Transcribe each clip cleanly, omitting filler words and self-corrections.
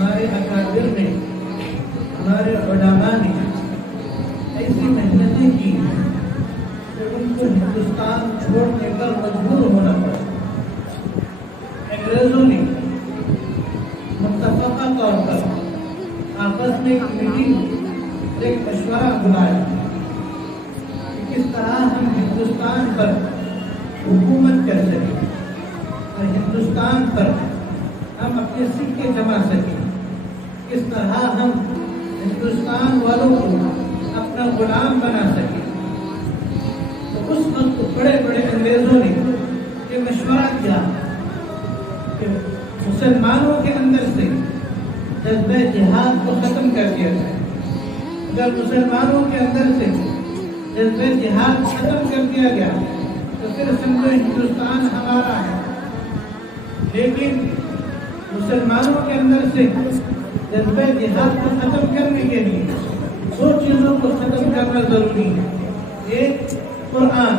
ہمارے اکابر نے، ہمارے علماء نے ایسی محنتیں کی کہ ان کو ہندوستان چھوڑنے پر مجبور ہونا پڑا۔ انگریزوں نے متفقہ طور پر آپس میں ایک میٹنگ، ایک مشورہ بلایا کہ کس طرح ہم ہندوستان پر حکومت کر سکیں اور ہندوستان پر ہم اپنے سکے جما سکیں، کس طرح ہم ہندوستان والوں کو اپنا غلام بنا سکیں۔ تو اس وقت بڑے بڑے انگریزوں نے یہ مشورہ کیا کہ مسلمانوں کے اندر سے جذبہ جہاد کو ختم کر دیا جائے۔ اگر مسلمانوں کے اندر سے جذبہ جہاد ختم کر دیا گیا تو پھر سمجھو ہندوستان ہمارا ہے، لیکن مسلمانوں کے اندر سے جذبہ جہاد کو ختم کرنے کے لیے دو چیزوں کو ختم کرنا ضروری ہے۔ ایک قرآن،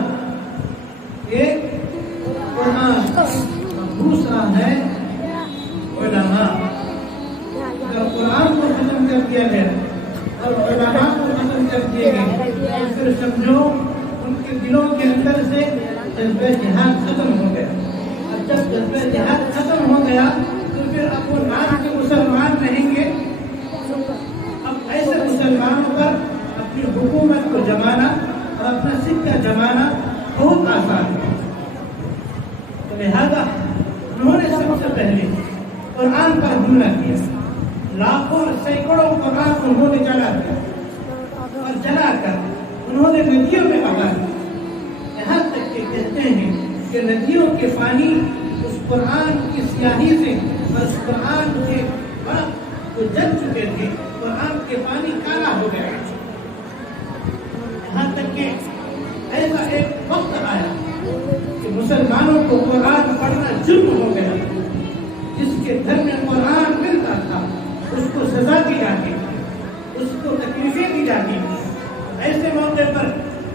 دوسرا ہے علماء۔ اگر قرآن کو ختم کر دیا گیا اور علماء کو ختم کر دیے گئے تو پھر سمجھو ان کے دلوں کے اندر سے جذبہ جہاد ختم ہو گیا، اور جب جذبہ جہاد ختم ہو گیا تو پھر اب وہ نام کے مسلمان رہیں گے۔ اب ایسے مسلمانوں پر اپنی حکومت کو جمانا اور اپنا سکہ جمانا بہت آسان ہے۔ تو لہذا انہوں نے سب سے پہلے قرآن پر حملہ کیا، لاکھوں سینکڑوں قرآن انہوں نے جلا دیا اور جلا کر انہوں نے ندیوں میں بہا دیا، یہاں تک کہ کہتے ہیں کہ ندیوں کے پانی اس قرآن کی سیاہی سے اور اس قرآن کے برف جو جل چکے تھے، قرآن کے پانی کالا ہو گیا۔ یہاں تک کہ ایسا ایک وقت آیا کہ مسلمانوں کو قرآن پڑھنا جرم ہو گیا۔ جس کے گھر میں قرآن ملتا تھا اس کو سزا دی جاتی، اس کو تکلیفیں دی جاتی۔ ایسے موقع پر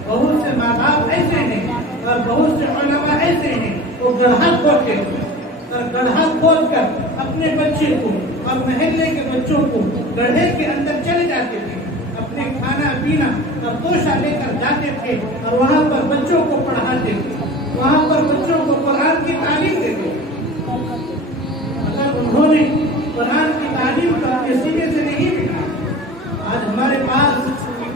بہت سے ماں باپ ایسے ہیں اور بہت سے علماء ایسے ہیں، وہ گڑھا کھولتے اور گڑھا کھول کر اپنے بچے کو اور محلے کے بچوں کو گڑھے کے اندر چلے جاتے تھے، اپنے کھانا پینا اور توشہ لے کر جاتے تھے اور وہاں پر بچوں کو پڑھاتے تھے، وہاں پر بچوں کو قرآن کی تعلیم دیتے۔ اگر انہوں نے قرآن کی تعلیم کو اپنے سینے سے نہیں ملا، آج ہمارے پاس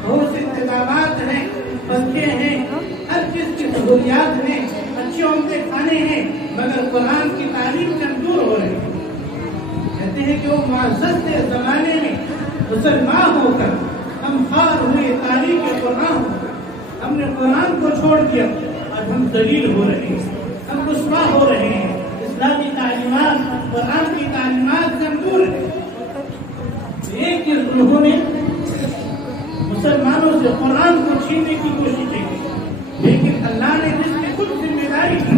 بہت سے انتظامات ہیں، پنکھے ہیں، ہر چیز کی سہولیات ہیں، اچھے عمدے کھانے ہیں، مگر قرآن کی تعلیم سے ہم دور ہو رہے ہیں۔ کہتے ہیں کہ وہ معزز زمانے میں مسلمان ہو کر ہم خوار ہوئے، تعلیم کے قرآن ہو کر ہم نے قرآن کو چھوڑ دیا، آج ہم ذلیل ہو رہے ہیں، ہم رسوا ہو رہے ہیں۔ اسلامی تعلیمات، قرآن کی تعلیمات سے ہم دور ہیں۔ ایک چیز انہوں نے مسلمانوں سے قرآن کو چھیننے کی کوشش کی، لیکن اللہ نے جس کی خود ذمہ داری کی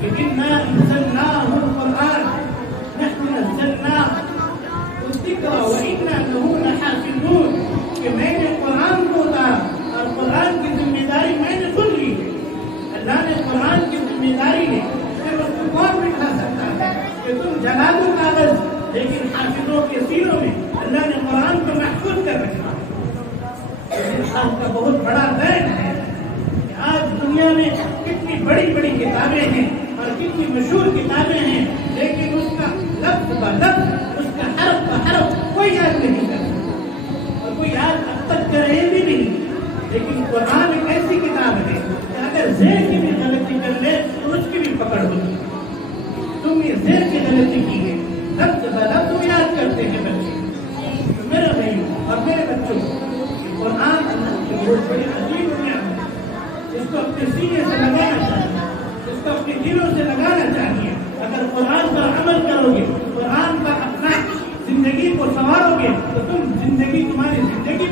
کہ اِنَّا أَنزَلْنَاهُ الْقُرْآنَ نَحْنُ نَزَّلْنَاهُ الذِّكْرَ وَإِنَّا لَهُ لَحَافِظُونَ، کہ میں نے قرآن کو اتارا اور قرآن کی ذمہ داری میں نے خود لی ہے۔ اللہ نے قرآن کی ذمہ داری لی، پھر اس کو کون بٹھا سکتا ہے کہ تم جلا دو کاغذ، لیکن حافظوں کے سینوں میں اللہ نے قرآن کو محفوظ کر رکھا۔ انسان کا بہت بڑا دین ہے کہ آج دنیا میں کتنی بڑی بڑی کتابیں ہیں اور کتنی مشہور کتابیں ہیں، لیکن اس کا لفظ بہ لفظ، اس کا حرف بہ حرف کوئی یاد نہیں کرتا اور کوئی یاد اب تک کرے بھی نہیں۔ لیکن قرآن ایک ایسی کتاب ہے کہ اگر زیر کی بھی غلطی کر لے تو اس کی بھی پکڑ ہوتی۔ تم یہ زیر کی غلطی کی ہے، لفظ بہ لفظ یاد کرتے ہیں بچے۔ میرے بھائی اور میرے بچوں کو قرآن اللہ کی بہت بڑی عظیم نعمت ہے، اس کو اپنے سینے سے لگانا چاہیے، اس کو اپنے دلوں سے لگانا چاہیے۔ اگر قرآن پر عمل کرو گے، قرآن پر اپنا زندگی کو سنوارو گے تو تمہاری زندگی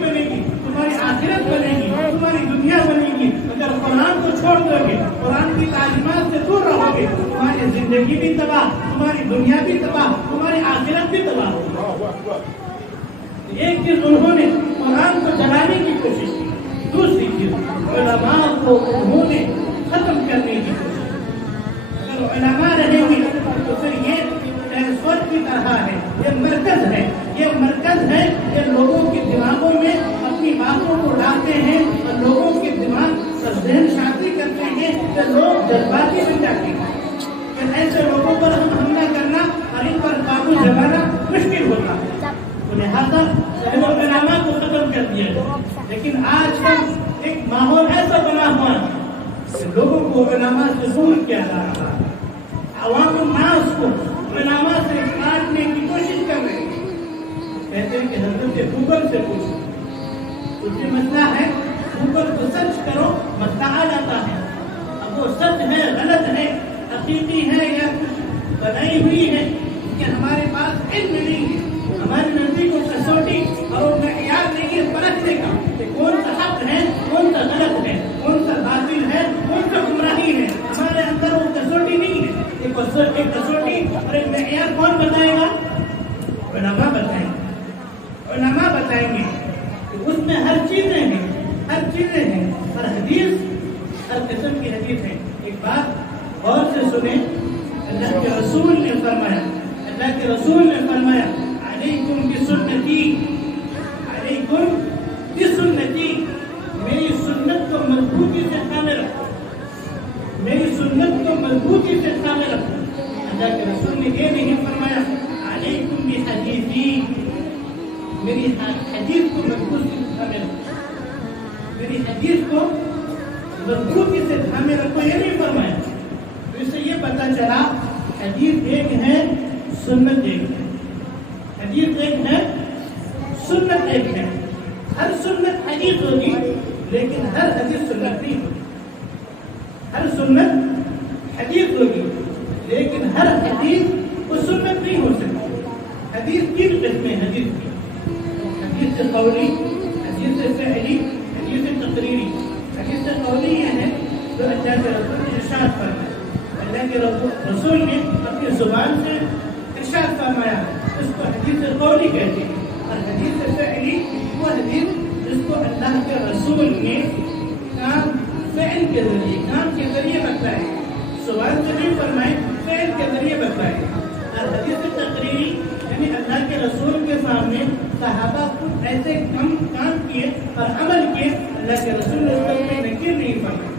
بنے گی، تمہاری آخرت بنے گی، تمہاری دنیا بنے گی۔ اگر قرآن کو چھوڑ دو گے، قرآن کی تعلیمات سے دور رہو گے، تمہاری زندگی بھی تباہ، تمہاری دنیا بھی تباہ، تمہاری آخرت بھی تباہ ہوگی۔ ایک چیز انہوں نے قرآن کو جلانے کی کوشش کی، دوسری چیز علماء کو انہوں نے ختم کرنے کی کوشش کی۔ اگر علماء رہیں گے تو پھر یہ سورج کی طرح رہا ہے، یہ مرکز ہے، یہ لوگوں کے دماغوں میں اپنی باتوں کو ڈالتے ہیں اور لوگوں کے دماغ پر ذہن شانتی کرتے ہیں کہ لوگ جذباتی بن جاتے ہیں کہ ایسے لوگوں پر ہم حملہ کرنا اور ان پر قابو جمانا مشکل ہوتا ہے، لہٰذا علماء کو ختم کر دیا جائے۔ لیکن آج کل ایک ماحول ایسا بنا ہوا ہے کہ لوگوں کو علماء سے دور کیا جا رہا ہے، عوام الناس کو علماء سے کاٹنے کی کوشش کر رہے ہیں، کہتے ہیں کہ حضرت گوگل سے پوچھو، کچھ مسئلہ ہے گوگل کو سرچ کرو مسئلہ آ جاتا ہے، اب وہ سچ ہے غلط ہے حقیقی ہے یا کچھ بنائی ہوئی ہے کہ ہمارے پاس علم نہیں ہے، ہمارے نزدیک کو کسوٹی اور وہ معیار نہیں ہے پرکھنے کا کہ کون سا حق ہے کون سا غلط ہے، کون سا باطل ہے کون سا گمراہی ہے، ہمارے اندر وہ کسوٹی نہیں ہے۔ ایک کسوٹی اور ایک معیار کون بتائے گا؟ علماء بتائیں گے، علماء بتائیں گے کہ اس میں ہر چیزیں ہیں اور حدیث ہر قسم کی حدیث ہے۔ ایک بات غور سے سنیں، اللہ کے رسول نے فرمایا علیکم بسنتی، میری سنت کو مضبوطی سے تھامے رکھو، اللہ کے رسول نے یہ نہیں فرمایا علیکم بحدیثی، میری حدیث کو مضبوطی سے تھامے رکھو، میری حدیث کو مضبوطی سے تھامے رکھو، یہ نہیں فرمایا۔ تو اس سے یہ پتا چلا حدیث ایک ہے سنت ایک ہے، حدیث ایک ہے سنت ایک ہے، ہر سنت حدیث ہوگی لیکن ہر حدیث سنت نہیں ہوگی، ہر سنت حدیث ہوگی لیکن ہر حدیث وہ سنت نہیں ہو سکتی۔ حدیث تین قسمیں حدیث کی، حدیث قولی، حدیث فعلی، حدیث تقریری۔ حدیث قولی یہ ہے جو اللہ کے رسول نے ارشاد فرمایا، اللہ کے رسول نے اپنی زبان سے ارشاد فرمایا، اس کو حدیث قولی کہتے ہیں۔ اور حدیث فعلی وہ حدیث جس کو اللہ کے رسول نے کام فعل کے ذریعے، کام کے ذریعے بتائے، زبان سے نہیں فرمائے، فعل کے ذریعے بتائے۔ اور حدیث تقریری یعنی اللہ کے رسول کے سامنے صحابہ خود ایسے کام کیے اور عمل کیے، اللہ کے رسول نے اس پر کوئی نکیر نہیں فرمائی،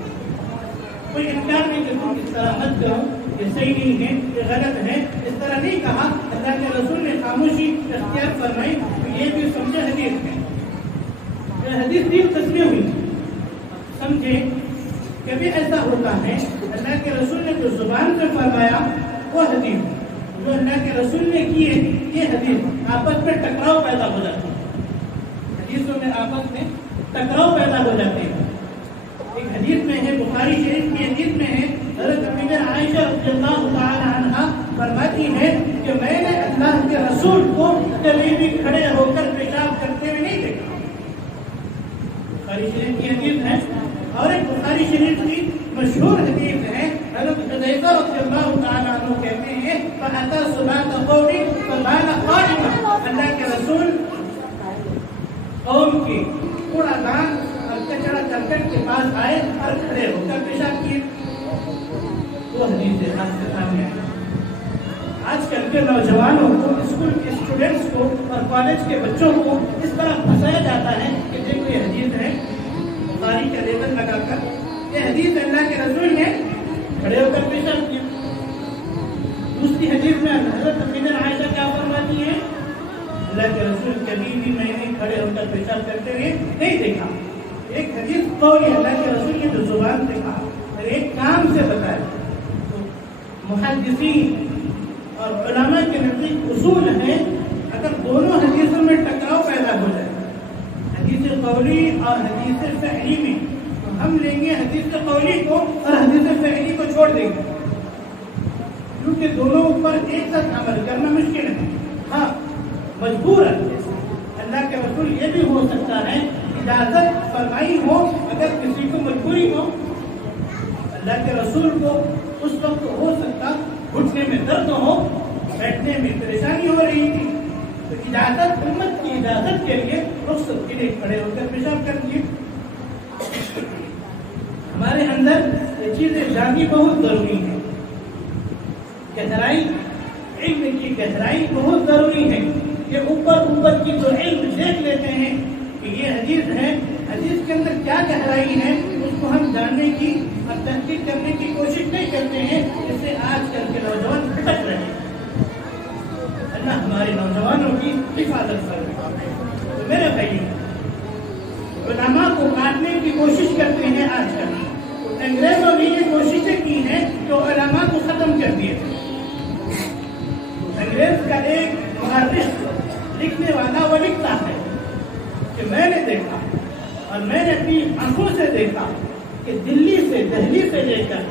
کوئی انکار نہیں کہ تم اس طرح مت کرو، یہ صحیح نہیں ہے، یہ غلط ہے، اس طرح نہیں کہا۔ اللہ کے رسول نے خاموشی اختیار فرمائی، یہ بھی سمجھے حدیث ہے۔ یہ حدیث تین قسمیں ہوئی، سمجھے؟ کبھی ایسا ہوتا ہے اللہ کے رسول نے جو زبان سے فرمایا وہ حدیث، جو اللہ کے رسول نے کیے یہ حدیث، آپس میں ٹکراؤ پیدا ہو جاتے ہیں، حدیثوں میں آپس میں ٹکراؤ پیدا ہو جاتے ہیں۔ ایک حدیث میں ہے، بخاری شریف کی حدیث میں ہے، حضرت عائشہ رضی اللہ تعالی عنہا فرماتی ہے کہ میں نے اللہ کے رسول کو کبھی بھی کھڑے ہو کر پیشاب کرتے ہوئے نہیں دیکھا۔ بخاری شریف کی حدیث ہے، اور ایک بخاری شریف کی مشہور حدیث ہے، حضرت حذیفہ رضی اللہ تعالی عنہ کہتے ہیں فَأَتَى صُلَاةَ قَوْمٍ فَبَالَ قَائِمًا، اللہ کے رسول قوم کی کوڑا دان اور کچرا کرکٹ کے پاس آئے اور کھڑے ہو کر پیشاب کیے۔ وہ حدیث ہے آج کے سامنے۔ آج کل کے نوجوانوں کو، اسکول کے اسٹوڈنٹس کو اور کالج کے بچوں کو اس طرح پھنسایا جاتا ہے کہ دیکھو یہ حدیث ہے، بخاری کا لیبل لگا کر یہ حدیث اللہ کے رسول نے کھڑے ہو کر پیشاب کیا۔ دوسری حدیث میں حضرت عائشہ کیا فرماتی ہے؟ اللہ کے رسول کبھی بھی میں نے کھڑے ہو کر پیشاب کرتے ہوئے نہیں دیکھا۔ ایک حدیث قولی اللہ کے رسول نے جو زبان سے کہا اور ایک کام سے بتایا۔ تو محدثین اور علماء کے نزدیک اصول ہیں، اگر دونوں حدیثوں میں ٹکراؤ پیدا ہو جائے، حدیث قولی اور حدیث فعلی میں، تو ہم لیں گے حدیث قولی کو اور حدیث فعلی کو چھوڑ دیں گے، کیونکہ دونوں اوپر ایک ساتھ عمل کرنا مشکل ہے۔ ہاں مجبور ہے، اللہ کے رسول یہ بھی ہو سکتا ہے اجازت فرمائی ہو، اگر کسی کو مجبوری ہو، اللہ کے رسول کو اس وقت ہو سکتا گھٹنے میں درد ہو، بیٹھنے میں پریشانی ہو رہی تھی، تو اجازت، امت کی اجازت کے لیے رخصت کے لیے کھڑے ہو کر پیشاب کر دیے۔ ہمارے اندر یہ چیزیں جاننی بہت ضروری ہے، گہرائی علم کی گہرائی بہت ضروری ہے. یہ اوپر کی جو علم دیکھ لیتے ہیں کہ یہ حدیث ہے، حدیث کے اندر کیا گہرائی ہے، اس کو ہم جاننے کی اور تحقیق کرنے کی کوشش نہیں کرتے ہیں، جس سے آج کل کے نوجوان بھٹک رہے ہیں. اللہ ہمارے نوجوانوں کی حفاظت کرے. تو میرے بھائی، علماء کو کاٹنے کی کوشش کرتے ہیں آج کل. انگریزوں نے یہ کوششیں کی ہیں کہ علماء کو ختم کر دیے. انگریز کا ایک مؤرخ لکھنے والا وہ لکھتا ہے کہ میں نے دیکھا اور میں نے اپنی آنکھوں سے دیکھا کہ دہلی سے لے کر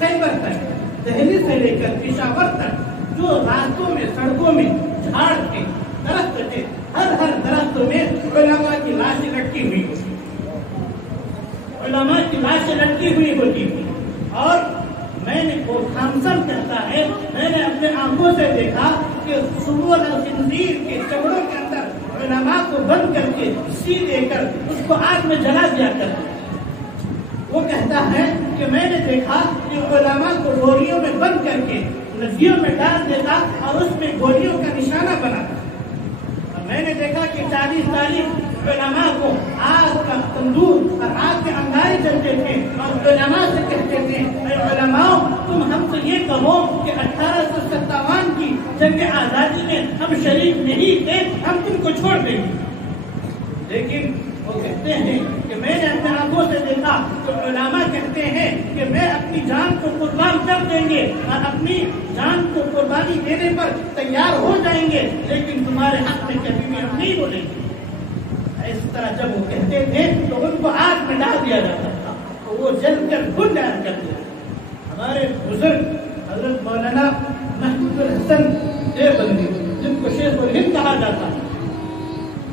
خیبر تک، دہلی سے لے کر پشاور تک جو راستوں میں، سڑکوں میں جھاڑ کے درخت تھے، ہر درختوں میں علماء کی لاشیں لٹکی ہوئی ہوتی، علماء کی لاشیں لٹکی ہوئی ہوتی تھی. اور میں نے وہ تھامسن کہتا ہے، میں نے اپنے آنکھوں سے دیکھا کہ سور اور خنزیر کے چمڑوں کے اندر علماء کو بند کر کے سی دے کر اس کو آگ میں جلا دیا کرتے. وہ کہتا ہے کہ میں نے دیکھا کہ علماء کو گولیوں میں بند کر کے ندیوں میں ڈال دیتا اور اس میں گولیوں کا نشانہ بناتا. اور میں نے دیکھا کہ 40 علماء کو آگ کا تندور اور آگ کے انگارے جلتے تھے اور علماء سے کہتے تھے، اے علماء، تم ہم سے یہ کہو کہ 1857 کی جنگ آزادی میں ہم شریک نہیں تھے، ہم تم کو چھوڑ دیں گے. لیکن وہ کہتے ہیں کہ میں نے اپنے آنکھوں سے دیکھا تو علماء کہتے ہیں کہ میں اپنی جان کو قربان کر دیں گے اور اپنی جان کو قربانی دینے پر تیار ہو جائیں گے، لیکن تمہارے حق میں کبھی بھی ہم نہیں بولیں گے. اس طرح جب وہ کہتے تھے تو ان کو آگ میں ڈال دیا جاتا تھا، تو وہ جل کر خون ڈال کرتے. ہمارے بزرگ حضرت مولانا محمود الحسن دیوبندی، جن کو شیخ الہند کہا جاتا ہے،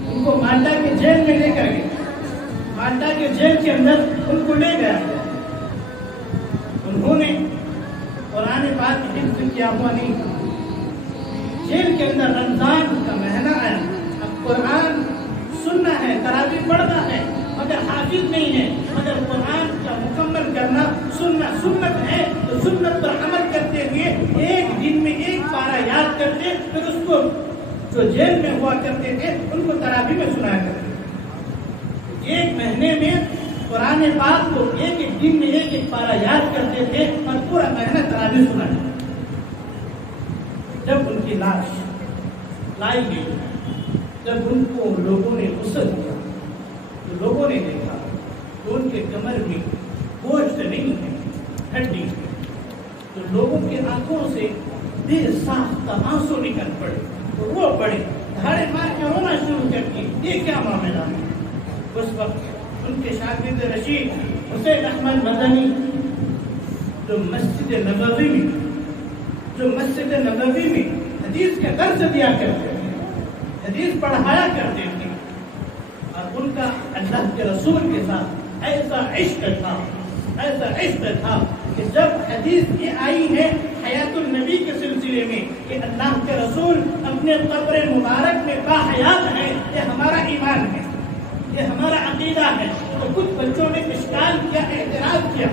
ان کو مالٹا کے جیل میں لے کر گئے. مالٹا کے جیل کے اندر ان کو لے گیا. انہوں نے قرآن پاک حفظ کیا ہوا نہیں تھا. جیل کے اندر رمضان کا مہینہ آیا، اب قرآن سننا ہے، تراویح پڑھنا ہے، مگر حافظ نہیں ہے. مگر قرآن کا مکمل کرنا سننا سنت ہے، تو سنت پر عمل کرتے ہوئے ایک دن میں ایک پارہ یاد کرتے، پھر اس کو جو جیل میں ہوا کرتے تھے ان کو تراویح میں سنایا کرتے. ایک مہینے میں قرآن پاک کو ایک دن میں ایک پارہ یاد کرتے تھے اور پورا مہینہ تراویح سنایا. جب ان کی لاش لائی گئی، جب ان کو لوگوں نے غسل کیا تو لوگوں نے دیکھا تو ان کے کمر میں گوشت نہیں ہے، ہڈی. تو لوگوں کی آنکھوں سے بے ساختہ آنسو نکل پڑے، رو پڑے، دھاڑے مار کے رونا شروع کر دی. یہ کیا معاملہ ہے؟ اس وقت ان کے شاگرد رشید حسین احمد مدنی جو مسجد نبوی میں حدیث کا درس دیا کرتے تھے، حدیث پڑھایا کرتے تھے، اور ان کا اللہ کے رسول کے ساتھ ایسا عشق تھا کہ جب حدیث یہ آئی ہے حیات النبی کے سلسلے میں کہ اللہ کے رسول اپنے قبر مبارک میں باحیات ہے، یہ ہمارا ایمان ہے، یہ ہمارا عقیدہ ہے. تو کچھ بچوں نے اشکال کیا، اعتراض کیا،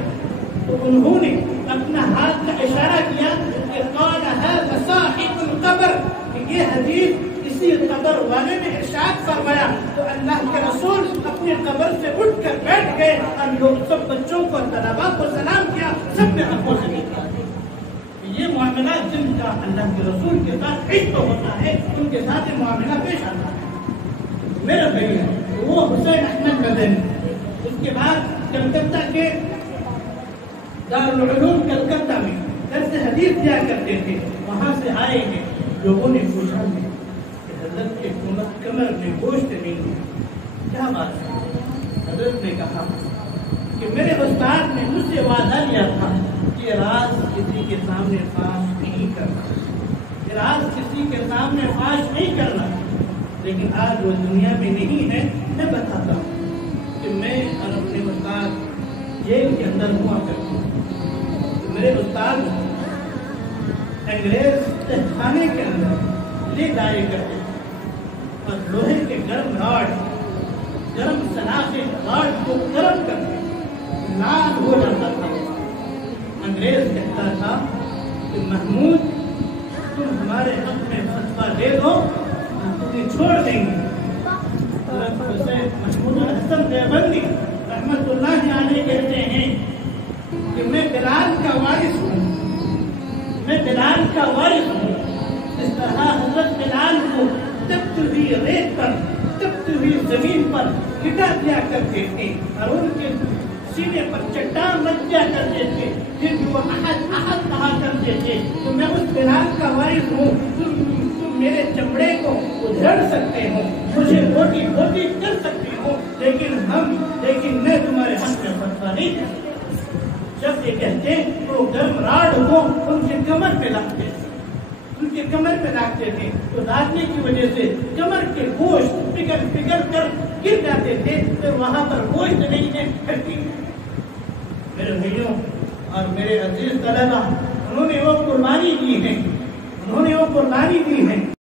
تو انہوں نے اپنا ہاتھ کا اشارہ کیا کہ قال هذا صاحب القبر، کہ یہ حدیث اسی قبر والے نے ارشاد فرمایا. تو اللہ کے رسول اپنی قبر سے اٹھ کر بیٹھ گئے اور لوگ سب بچوں کو، طلباء کو سلام کیا، سب نے آنکھوں سے دیکھا. یہ معاملہ جن کا اللہ کے رسول کے ساتھ عشق ہوتا ہے ان کے ساتھ یہ معاملہ پیش آتا ہے. میرا بھائی وہ حسین احمد مدنی، اس کے بعد کلکتہ کے دارالعلوم کلکتہ میں درس حدیث دیا کرتے تھے. وہاں سے آئے ہیں، لوگوں نے پوچھا کہ حضرت کے کمر میں گوشت نہیں ہے، کیا بات ہے؟ حضرت نے کہا کہ میرے استاد نے مجھ سے وعدہ لیا تھا کہ راز کسی کے سامنے فاش نہیں کرنا، راز کسی کے سامنے فاش نہیں کرنا. لیکن آج وہ دنیا میں نہیں ہے. میں بتاتا ہوں کہ میں اور اپنے استاد جیل کے اندر ہوا کرتے ہیں. میرے استاد انگریز تہخانے کے اندر لے جایا کرتے اور لوہے کے گرم راڈ، گرم سلاخ راڈ کو گرم کرتے لال ہو جاتا تھا. انگریز کہتا تھا کہ محمود تم ہمارے حق میں تنخواہ دے دو تمہیں چھوڑ دیں گے۔ حضرت حسین محمود الحسن دیوبندی رحمت اللہ علیہ کہتے ہیں کہ میں بلال کا وارث ہوں، میں بلال کا وارث ہوں۔ اس طرح حضرت بلال کو تپتی ہوئی ریت پر، تپتی ہوئی زمین پر لٹا دیا کرتے تھے اور ان کے سینے پر چٹان رکھ دیا کرتے تھے، پھر وہ احد احد کہا کرتے تھے تو میں اس بلال کا وارث ہوں، تم میرے چمڑے کو اجھڑ سکتے ہو، مجھے بوٹی بوٹی کر سکتے ہو، لیکن میں تمہارے حق میں فتویٰ نہیں دے سکتا۔ جب یہ کہتے تو گرم راڑ کو ان کے کمر پہ لاتے تھے، ان کے کمر پہ لاتے تھے تو لاٹنے کی وجہ سے کمر کے گوشت پگھل پگھل کر گر جاتے تھے، تو وہاں پر گوشت نہیں ہے ہڈی۔ میرے بھائیوں اور میرے عزیز طلبہ، انہوں نے وہ قربانی دی ہے، انہوں نے وہ قربانی دی ہے۔